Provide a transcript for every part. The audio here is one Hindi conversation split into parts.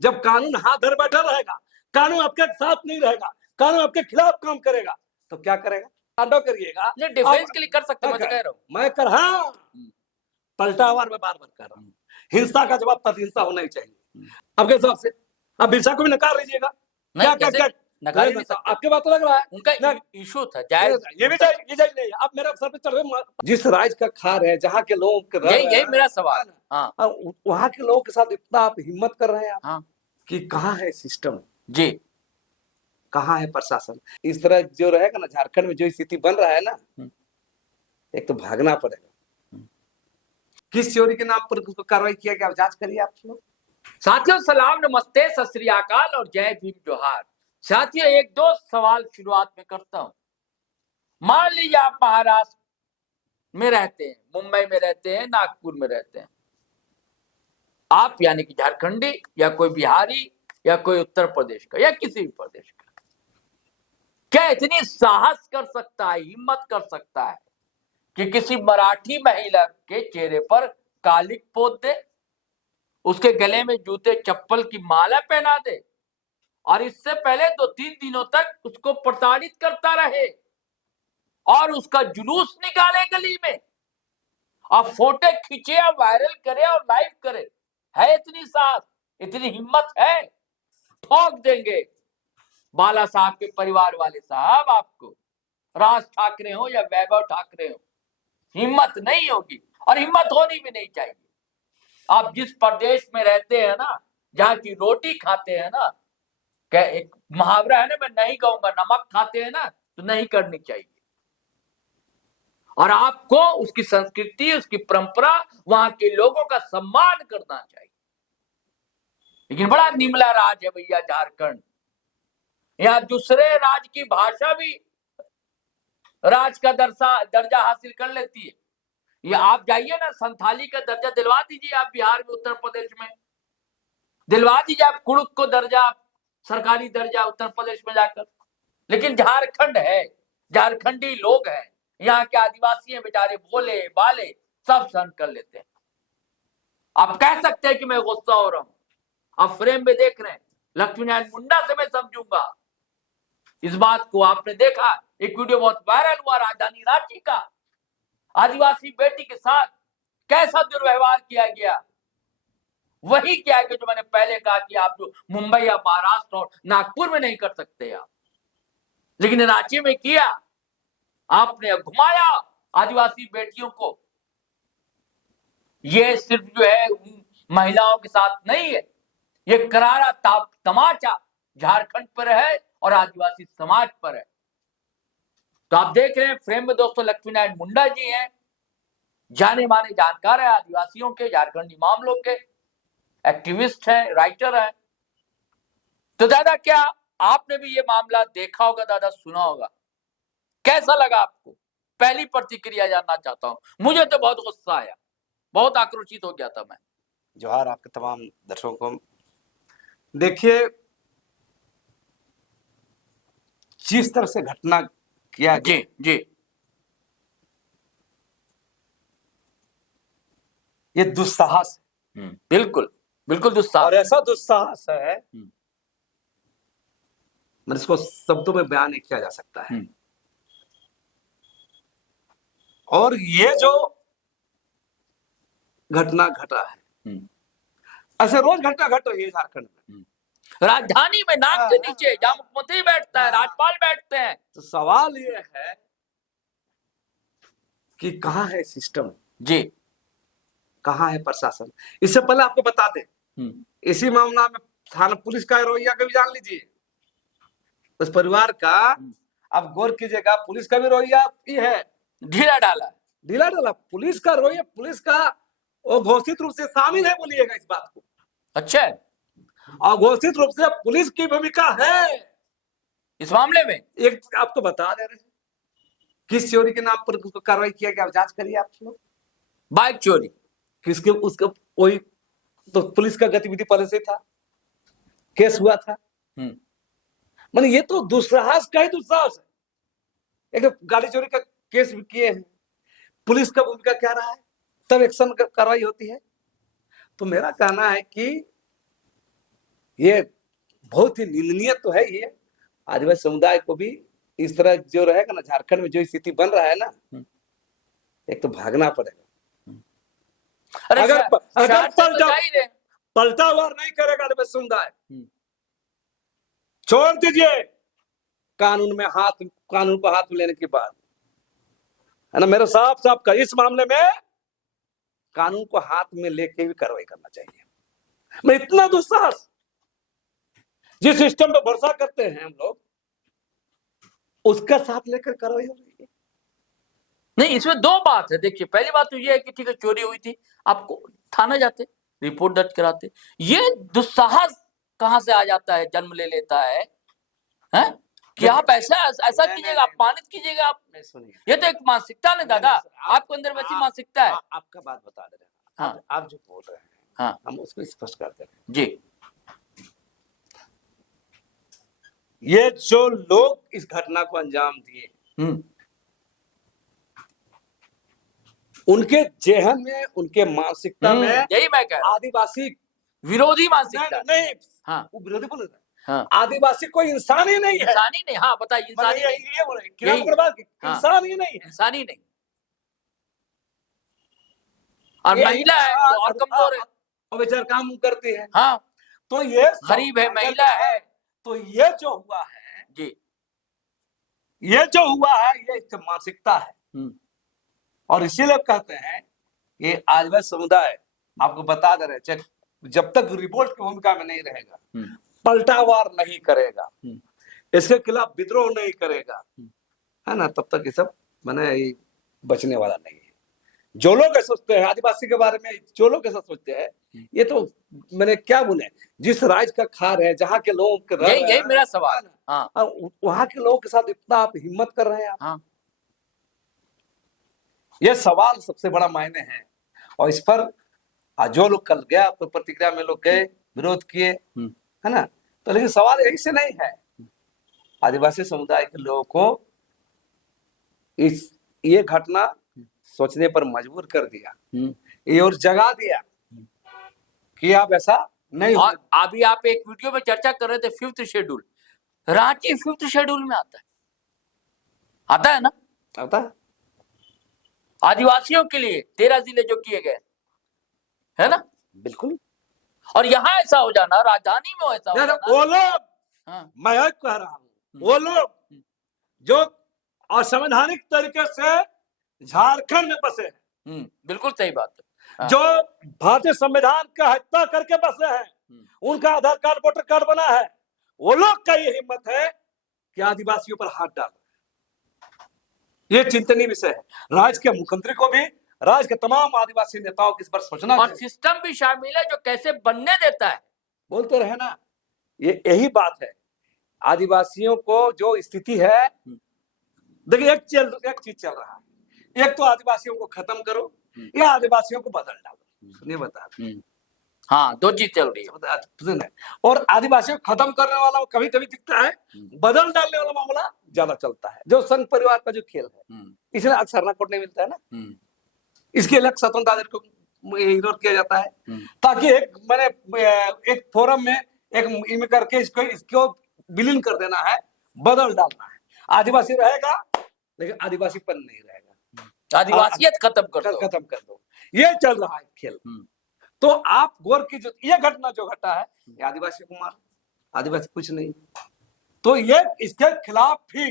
जब कानून हाथ धर बैठा रहेगा, कानून आपके साथ नहीं रहेगा, कानून आपके खिलाफ काम करेगा, तो क्या करेगा? तांडव करिएगा। ये डिफेंस के लिए कर सकते, मैं तो कह रहा हूँ। मैं कर हाँ पलटावार में बार बार कर रहा हूँ, हिंसा का जवाब प्रतिहिंसा होना ही चाहिए आपके हिसाब से। आप हिंसा को भी नकार लीजिएगा। क्या क्या क्या नकार ही नहीं सकते। आपके बात तो लग रहा है उनका इशू था जायज, ये भी जायज नहीं। आप मेरा सर पे चढ़ गए। जिस राज्य का खा रहे हैं, जहाँ के लोग यही मेरा सवाल। हाँ, वहाँ के लोगों के साथ इतना आप हिम्मत कर रहे हैं आप। हाँ कि कहाँ है सिस्टम जी, कहाँ है प्रशासन? इस तरह जो रहेगा ना, झारखंड में जो स्थिति बन रहा है ना, एक तो भागना पड़ेगा। किस चोरी के नाम पर उसको कार्रवाई किया गया, जांच करिए आप लोग। साथियों सलाम, नमस्ते, सत श्री अकाल और जय भीम जोहार। साथियों एक दो सवाल शुरुआत में करता हूं। मान लीजिए आप महाराष्ट्र में रहते हैं, मुंबई में रहते हैं, नागपुर में रहते हैं, आप यानी कि झारखंडी या कोई बिहारी या कोई उत्तर प्रदेश का या किसी भी प्रदेश का, क्या इतनी साहस कर सकता है, हिम्मत कर सकता है कि किसी मराठी महिला के चेहरे पर कालिक पोत दे, उसके गले में जूते चप्पल की माला पहना दे और इससे पहले 2-3 दिनों तक उसको प्रताड़ित करता रहे और उसका जुलूस निकाले गली में और फोटो खींचे और वायरल करे और लाइव करे? है इतनी साहस, इतनी हिम्मत है? ठोक देंगे बाला साहब के परिवार वाले साहब आपको, राज ठाकरे हो या वैभव ठाकरे हो, हिम्मत नहीं होगी और हिम्मत होनी भी नहीं चाहिए। आप जिस प्रदेश में रहते हैं ना, जहाँ की रोटी खाते हैं ना, क्या एक मुहावरा है ना, मैं नहीं कहूंगा, नमक खाते हैं ना, तो नहीं करनी चाहिए। और आपको उसकी संस्कृति, उसकी परंपरा, वहां के लोगों का सम्मान करना चाहिए। लेकिन बड़ा निमला राज है भैया झारखंड। यहाँ दूसरे राज्य की भाषा भी राज का दर्जा हासिल कर लेती है। ये आप जाइए ना, संथाली का दर्जा दिलवा दीजिए आप बिहार में, उत्तर प्रदेश में दिलवा दीजिए आप, कुड़ुक को दर्जा, सरकारी दर्जा उत्तर प्रदेश में जाकर। लेकिन झारखंड है, झारखंडी लोग हैं, यहाँ के आदिवासी हैं बेचारे, भोले बाले सब सहन कर लेते हैं। आप कह सकते हैं कि मैं गुस्सा हो रहा हूं, आप फ्रेम में देख रहे हैं, लक्ष्मी नारायण मुंडा से मैं समझूंगा इस बात को। आपने देखा एक वीडियो बहुत वायरल हुआ राजधानी रांची का, आदिवासी बेटी के साथ कैसा दुर्व्यवहार किया गया। वही क्या है जो मैंने पहले कहा कि आप जो मुंबई या महाराष्ट्र और नागपुर में नहीं कर सकते आप, लेकिन रांची में किया। आपने घुमाया आदिवासी बेटियों को। ये सिर्फ जो है महिलाओं के साथ नहीं है, ये करारा तमाचा झारखंड पर है और आदिवासी समाज पर है। तो आप देख रहे हैं फ्रेम में दोस्तों लक्ष्मी नारायण मुंडा जी हैं, जाने माने जानकार है आदिवासियों के, झारखंडी मामलों के, एक्टिविस्ट हैं, राइटर हैं। तो दादा क्या आपने भी ये मामला देखा होगा दादा, सुना होगा, कैसा लगा आपको? पहली प्रतिक्रिया जानना चाहता हूं। मुझे तो बहुत गुस्सा आया, बहुत आक्रोशित हो गया था मैं। जोहार आपके तमाम दर्शकों को। देखिए जिस तरह से घटना किया गया, जी जी, ये दुस्साहस, बिल्कुल बिल्कुल दुस्साहस, और ऐसा दुस्साहस है मतलब इसको शब्दों में बयान नहीं किया जा सकता है। और ये जो घटना घटा है, ऐसे रोज घटना घट रही है झारखंड में, राजधानी में, नाक के नीचे जहां मुख्यमंत्री बैठता है, राज्यपाल बैठते हैं। तो सवाल ये है कि कहाँ है सिस्टम जी, कहाँ है प्रशासन? इससे पहले आपको बता दें, इसी मामला में थाना पुलिस का रवैया का भी जान लीजिए, उस परिवार का। आप गौर कीजिएगा, पुलिस का भी रवैया ये है, ढीला डाला। पुलिस का रवैया, पुलिस का वो घोषित रूप से शामिल है, बोलिएगा इस बात को। अच्छा, और घोषित रूप से पुलिस की भूमिका है इस मामले में। एक आपको बता दे रहे हैं, किस चोरी के नाम पर उसको कार्रवाई किया गया, जांच करिए आप लोग। बाइक चोरी, किसके, उसका वही तो पुलिस का गतिविधि पहले से था, केस हुआ था। माने ये तो दुस्साहस का ही दुस्साहस है। एक गाड़ी चोरी का केस भी किए हैं, पुलिस का भूमिका क्या रहा है, तब एक्शन कार्रवाई होती है। तो मेरा कहना है कि ये बहुत ही निंदनीय तो है ये। आदिवासी समुदाय को भी इस तरह जो रहेगा ना, झारखंड में जो स्थिति बन रहा है ना, एक तो भागना पड़ेगा। अरे अगर शहर से तो जा ही रहे। पलटावार नहीं करेगा आदिवासी समुदाय, छोड़ दीजिए कानून को हाथ में लेने की बात, है ना। मेरा साफ साफ का इस मामले में कानून को हाथ में लेके भी कार्रवाई करना चाहिए। मैं इतना दुस्साहस, जिस सिस्टम पे भरोसा करते हैं हम लोग, उसका साथ लेकर कार्रवाई हो रही है। नहीं, इसमें दो बात है। देखिए, पहली बात तो ये है कि ठीक है, चोरी हुई थी, आपको थाना जाते, रिपोर्ट दर्ज कराते। ये दुस्साहस कहां से आ जाता है, जन्म ले लेता है, हैं? कि आप ऐसा कीजिएगा, अपमानित कीजिएगा आप। ये तो एक मानसिकता है दादा, आपको अंदर वैसी मानसिकता है। आपका बात बता दे रहे हैं। हाँ, आप जो बोल रहे हैं, हाँ, हम उसको स्पष्ट करते हैं जी। ये जो लोग इस घटना को अंजाम दिए, उनके जेहन में, उनके मानसिकता में, यही मैं कह रहा हूं, आदिवासी विरोधी मानसिकता। नहीं, हाँ, वो विरोधी बोल रहे हैं। हाँ, आदिवासी कोई इंसान ही नहीं है। इंसान ही नहीं। हाँ, बताइए, इंसान ही नहीं। ये बोल रहे हैं, इंसान ही नहीं है, इंसान ही नहीं। और महिला है तो और कमजोर है, और बेचार काम करती है। हाँ, तो ये गरीब है, महिला है। तो ये जो हुआ है जी, ये जो हुआ है, ये एक मानसिकता है। और इसीलिए कहते हैं ये आदिवासी समुदाय, आपको बता दे रहे, जब तक रिवोल्ट की भूमिका में नहीं रहेगा, पलटावार नहीं करेगा, इसके खिलाफ विद्रोह नहीं करेगा, है ना, तब तक ये सब मैंने बचने वाला नहीं है। जो लोग ऐसा सोचते हैं आदिवासी के बारे में, जो लोग ऐसा सोचते हैं, ये तो मैंने क्या बोले, जिस राज्य का खार है, जहाँ के लोगों के, यही मेरा सवाल है। हाँ, वहां के लोगों के साथ इतना आप हिम्मत कर रहे हैं आप। हाँ, ये सवाल सबसे बड़ा मायने है। और इस पर जो लोग कल गया तो प्रतिक्रिया में लोग गए, विरोध किए, है ना। तो लेकिन सवाल यही से नहीं है, आदिवासी समुदाय के लोगों को ये घटना सोचने पर मजबूर कर दिया, ये और जगा दिया कि आप ऐसा नहीं। और अभी आप एक वीडियो में चर्चा कर रहे थे 5th schedule, Ranchi 5th schedule में आता है ना, आता है आदिवासियों के लिए 13 जिले जो किए गए, है ना। बिल्कुल। और यहाँ ऐसा हो जाना, राजधानी में ऐसा हो जाना, वो लोग, हाँ, मैं कह रहा हूँ, वो लोग जो असंवैधानिक तरीके से झारखंड में बसे हैं, बिल्कुल सही बात है, हाँ, जो भारतीय संविधान का हत्या करके बसे हैं, उनका आधार कार्ड वोटर कार्ड बना है, वो लोग का ये हिम्मत है कि आदिवासियों पर हाथ डाल। ये चिंतनीय विषय है। राज्य के मुख्यमंत्री को भी, राज्य के तमाम आदिवासी नेताओं की इस पर सोचना और सिस्टम भी शामिल है जो कैसे बनने देता है। बोलते रहे ना, ये यही बात है। आदिवासियों को जो स्थिति है, देखिए एक चीज चल रहा है, एक तो आदिवासियों को खत्म करो या आदिवासियों को बदल डालो। सुनिए बता रहे, हाँ, दो चीज चल रही है। और आदिवासियों को खत्म करने वाला कभी कभी दिखता है, बदल डालने वाला मामला ज्यादा चलता है, जो संघ परिवार का जो खेल है। इसलिए अक्सर ना कोट नहीं मिलता है ना, इसके लिए स्वतंत्र आदेश को इग्नोर किया जाता है, ताकि एक फोरम में एक करके इसको विलीन कर देना है, बदल डालना है। आदिवासी रहेगा लेकिन आदिवासीपन नहीं रहेगा, आदिवासियत खत्म कर दो, ये चल रहा है खेल। तो आप गौर की जो ये घटना जो घटा है, ये आदिवासी को मार, आदिवासी कुछ नहीं। तो ये इसके खिलाफ भी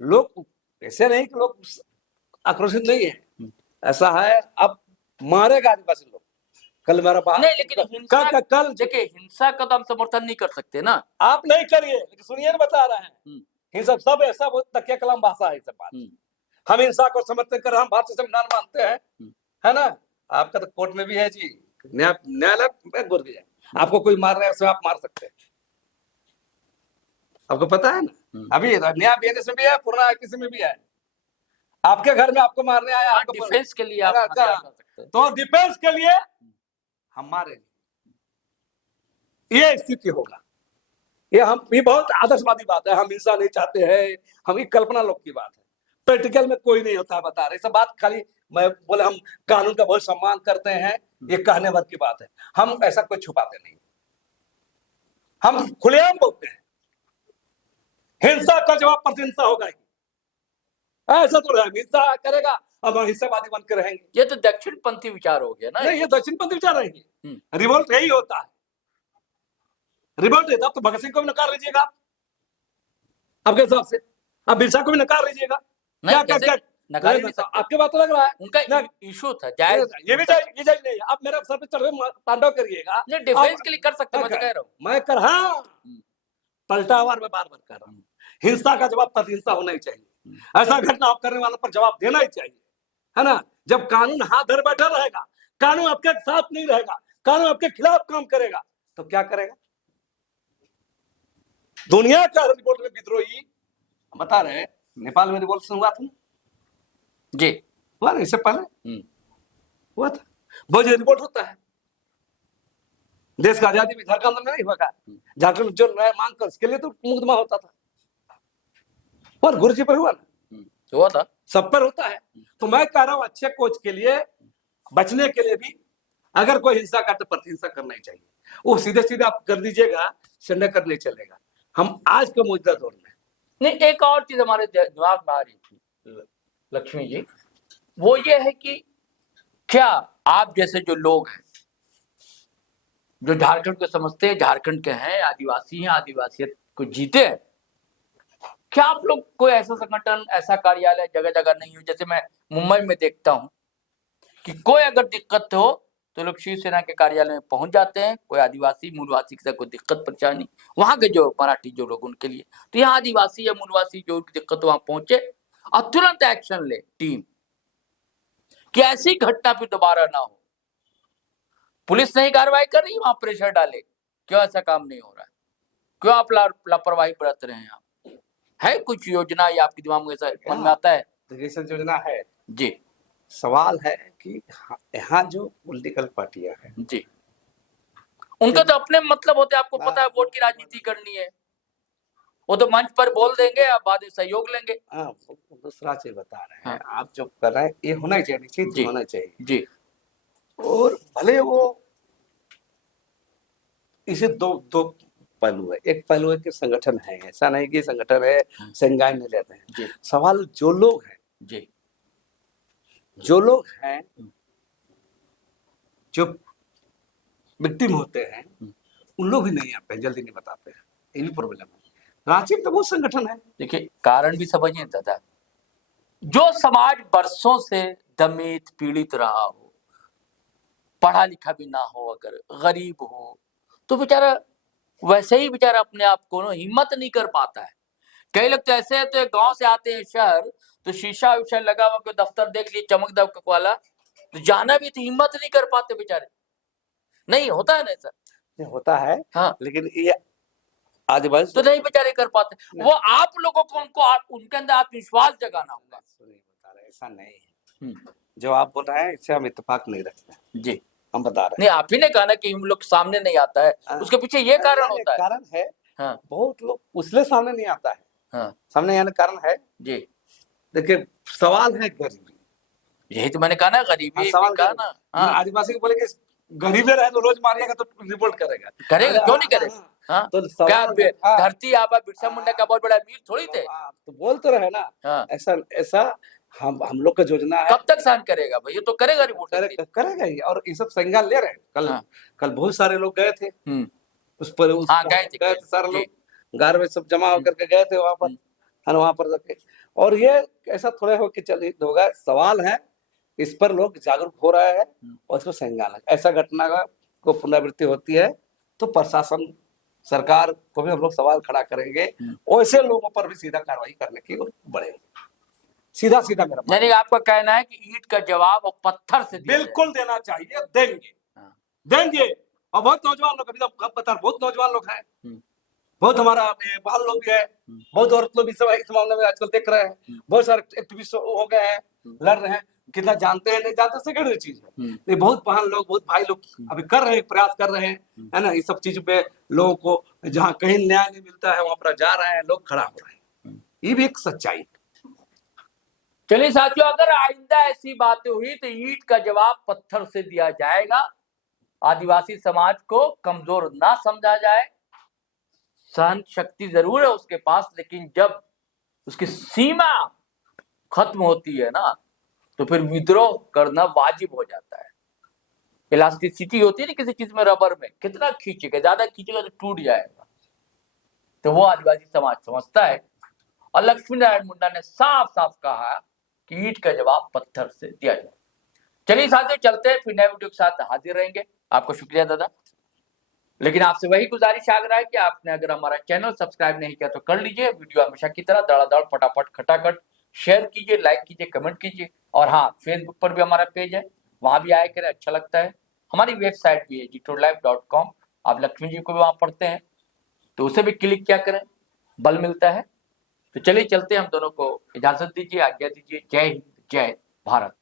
लोग, ऐसे नहीं कि लोग आक्रोशित नहीं है, ऐसा है, अब मारेगा आदिवासी लोग। कल मेरा बात नहीं, लेकिन हिंसा, कल देखिए हिंसा का तो हम समर्थन नहीं कर सकते ना, आप नहीं करिए, लेकिन सुनिए ना, बता रहे हैं, हिंसा सब ऐसा बहुत तकिया कलाम भाषा है, सब बात। हम हिंसा को समर्थन कर, हम भारतीय संविधान मानते हैं, है ना। आपका तो कोर्ट में भी है जी, न्यायालय में बोल दिया, आपको कोई मार रहा है उसे आप मार सकते हैं, आपको पता है ना। अभी न्याय बीएनएस में भी है, पुराना आईपीसी में भी है। आपके घर में आपको मारने आया, आपको डिफेंस के लिए आप कर सकते हैं, तो डिफेंस के लिए हमारे ये स्थिति होगा। ये बहुत आदर्शवादी बात है, हम हिंसा नहीं चाहते हैं, हम ये कल्पना लोग की बात है, प्रैक्टिकल में कोई नहीं होता है, बता रहे। सब बात खाली मैं बोले, हम कानून का बहुत सम्मान करते हैं, ये कहने भर की बात है, हम ऐसा कोई छुपाते नहीं। हम खुलेआम बोलते हैं, हिंसा का जवाब प्रतिहिंसा होगा ही। ऐसा तो है, हिंसा करेगा अब हिंसावादी बन के रहेंगे। ये तो दक्षिण पंथी विचार हो गया ना। नहीं, ये दक्षिणपंथी विचार रहेंगे। रिवोल्ट यही होता है, रिवोल्ट है। तो भगत सिंह को भी नकार लीजिएगा आपके हिसाब से, आप बिरसा को भी नकार लीजिएगा। क्या क्या क्या नकार नहीं सकते। आपके बात तो लग रहा है उनका इशू था जायज, ये भी जायज, ये जायज नहीं है। आप मेरे सर पे चढ़ के तांडव करिएगा, डिफेंस के लिए कर सकते, मैं तो कह रहा हूँ। मैं कर, हाँ, पलटावार में बार बार कर रहा हूँ। हिंसा का जवाब प्रतिहिंसा होना ही चाहिए। ऐसा घटना आप करने वालों पर जवाब देना ही चाहिए, है ना। जब कानून हाथ धर बैठा रहेगा, कानून आपके साथ नहीं रहेगा, कानून आपके खिलाफ काम करेगा, तो क्या करेगा? दुनिया का रिवोल्ट में विद्रोही बता रहे, नेपाल में रिवोल्यूशन हुआ था ना जी, हुआ ना, इससे पहले हुआ था। बहुत रिवोल्ट होता है, देश का आजादी भी झारखंड में नहीं हुआ का। झारखंड जो न्याय मांग कर, उसके लिए तो मुकदमा होता था, पर गुरुजी पर हुआ ना, हुआ था, सब पर होता है। तो मैं कह रहा हूं, अच्छे कोच के लिए बचने के लिए भी अगर कोई हिंसा का तो प्रतिहिंसा करना ही चाहिए। वो सीधे सीधे आप कर दीजिएगा, सन्नाटा नहीं चलेगा। हम आज के मौजूदा दौर में नहीं, एक और चीज हमारे दिमाग में आ रही थी लक्ष्मी जी, वो ये है कि क्या आप जैसे जो लोग हैं, जो झारखंड को समझते हैं, झारखंड के हैं, आदिवासी हैं, आदिवासियत को जीते हैं, क्या आप लोग कोई ऐसा संगठन, ऐसा कार्यालय जगह जगह नहीं हो? जैसे मैं मुंबई में देखता हूं कि कोई अगर दिक्कत हो तो लोग शिवसेना के कार्यालय में पहुंच जाते हैं। कोई आदिवासी मूलवासी से कोई दिक्कत परेशानी, वहां के जो मराठी जो लोग उनके लिए, तो यहाँ आदिवासी या मूलवासी जो उनकी दिक्कत वहां पहुंचे और तुरंत एक्शन ले टीम, कि ऐसी घटना फिर दोबारा ना हो। पुलिस नहीं कार्रवाई कर रही, वहां प्रेशर डाले, क्यों ऐसा काम नहीं हो रहा है, क्यों आप लापरवाही बरत रहे हैं? आप है कुछ योजना या आपके दिमाग में ऐसा मन में आता है? योजना है जी, सवाल है कि यहाँ जो पॉलिटिकल पार्टियां हैं जी, उनका तो अपने मतलब होते हैं, आपको पता है, वोट की राजनीति करनी है, वो तो मंच पर बोल देंगे, आप बाद में सहयोग लेंगे। हाँ, दूसरा चीज बता रहे हैं। आप जो कर रहे हैं ये होना ही चाहिए, निश्चित होना चाहिए जी। और भले वो इसे दो पहलू है। एक पहलू है कि संगठन है, ऐसा नहीं कि संगठन है संज्ञान नहीं लेते हैं जी। सवाल जो लोग हैं जी, जो लोग हैं जो विक्टिम होते हैं, उन लोग भी नहीं आते हैं, जल्दी नहीं बताते हैं, ये भी प्रॉब्लम है। रांची में तो बहुत संगठन है। देखिए कारण भी समझिए दादा, जो समाज बरसों से दमित पीड़ित रहा हो, पढ़ा लिखा भी ना हो, अगर गरीब हो, तो बेचारा वैसे ही बेचारा अपने आप को हिम्मत नहीं कर पाता है। कई लोग तो ऐसे है, तो गांव से आते हैं शहर, तो शीशा उशा लगा हुआ, कोई दफ्तर देख लिए चमक दमक वाला, तो जाना भी तो हिम्मत नहीं कर पाते बेचारे। नहीं होता है ना ऐसा? होता है, हाँ, लेकिन ये आदिवासी तो नहीं बेचारे कर पाते। वो आप लोगों को उनके अंदर आत्मविश्वास जगाना होगा। ऐसा नहीं है जो आप बोल रहे हैं, इससे हम इत्तेफाक नहीं रखते जी। हम बता रहे हैं, नहीं, आप ही ने कहा ना कि हम लोग सामने नहीं आता है, उसके पीछे ये कारण होता है। कारण है, हाँ, बहुत लोग उसलिए सामने नहीं आता है। हाँ, सामने आने कारण है जी। देखिए सवाल है गरीबी, यही तो मैंने कहा ना, गरीबी सवाल कहा ना। हाँ, आदिवासी को बोले कि गरीबी रहे तो रोज मारिएगा तो रिपोर्ट करेगा, क्यों नहीं करेगा? हाँ, तो क्या धरती आबा बिरसा मुंडा का बहुत बड़ा वीर थोड़ी थे? तो बोल तो रहे ना। हाँ, ऐसा हम लोग का योजना है। कब तक सहन करेगा भाई? ये तो करेगा, रिपोर्ट करेगा ही। और ये सब संज्ञान ले रहे हैं। कल बहुत सारे लोग गए थे उस पर, गए थे सारे लोग, गार में सब जमा होकर के गए थे वहां पर, और वहां पर जाके, और ये ऐसा थोड़ा हो कि चलिए होगा। सवाल है इस पर लोग जागरूक हो रहे हैं और इसको संज्ञान, ऐसा घटना को पुनरावृत्ति होती है तो प्रशासन सरकार को भी हम लोग सवाल खड़ा करेंगे, वैसे लोगों पर भी सीधा कार्रवाई करने की ओर बढ़ेंगे। सीधा सीधा मेरा यानी आपका कहना है कि ईंट का जवाब और पत्थर से बिल्कुल देना चाहिए, देंगे। देंगे। और बहुत नौजवान लोग, अभी तो बता, बहुत नौजवान लोग हैं, बहुत हमारा बाल लोग भी है, बहुत औरत लोग भी इस मामले में आजकल देख रहे हैं। बहुत सारे एक्टिविस्ट हो गए हैं, लड़ रहे हैं। कितना जानते हैं नहीं जानते सेकेंडरी चीज है, ये बहुत बहन लोग, बहुत भाई लोग अभी कर रहे हैं, प्रयास कर रहे हैं, है ना। इस सब चीज पे लोगों को जहाँ कहीं न्याय नहीं मिलता है वहां पर जा रहे हैं, लोग खड़ा हो रहे हैं। ये भी एक सच्चाई। चलिए साथियों, अगर आइंदा ऐसी बातें हुई तो ईंट का जवाब पत्थर से दिया जाएगा। आदिवासी समाज को कमजोर ना समझा जाए, सहन शक्ति जरूर है उसके पास, लेकिन जब उसकी सीमा खत्म होती है ना, तो फिर विद्रोह करना वाजिब हो जाता है। इलास्टिसिटी होती है ना किसी चीज में, रबर में कितना खींचेगा, ज्यादा खींचेगा तो टूट जाएगा। तो वो आदिवासी समाज समझता है, और लक्ष्मी नारायण मुंडा ने साफ साफ कहा कि ईंट का जवाब पत्थर से दिया जाए। चलिए साथियों, चलते हैं, फिर नए वीडियो के साथ हाजिर रहेंगे। आपको शुक्रिया दादा, लेकिन आपसे वही गुजारिश आग्रह है कि आपने अगर हमारा चैनल सब्सक्राइब नहीं किया तो कर लीजिए। वीडियो हमेशा की तरह धड़ाधड़ फटाफट खटाखट शेयर कीजिए, लाइक कीजिए, कमेंट कीजिए। और हाँ, फेसबुक पर भी हमारा पेज है, वहां भी आया करें, अच्छा लगता है। हमारी वेबसाइट भी है gtodlife.com, आप लक्ष्मी जी को भी वहां पढ़ते हैं तो उसे भी क्लिक किया करें, बल मिलता है। तो चलिए चलते हैं, हम दोनों को इजाजत दीजिए, आज्ञा दीजिए। जय हिंद, जय भारत।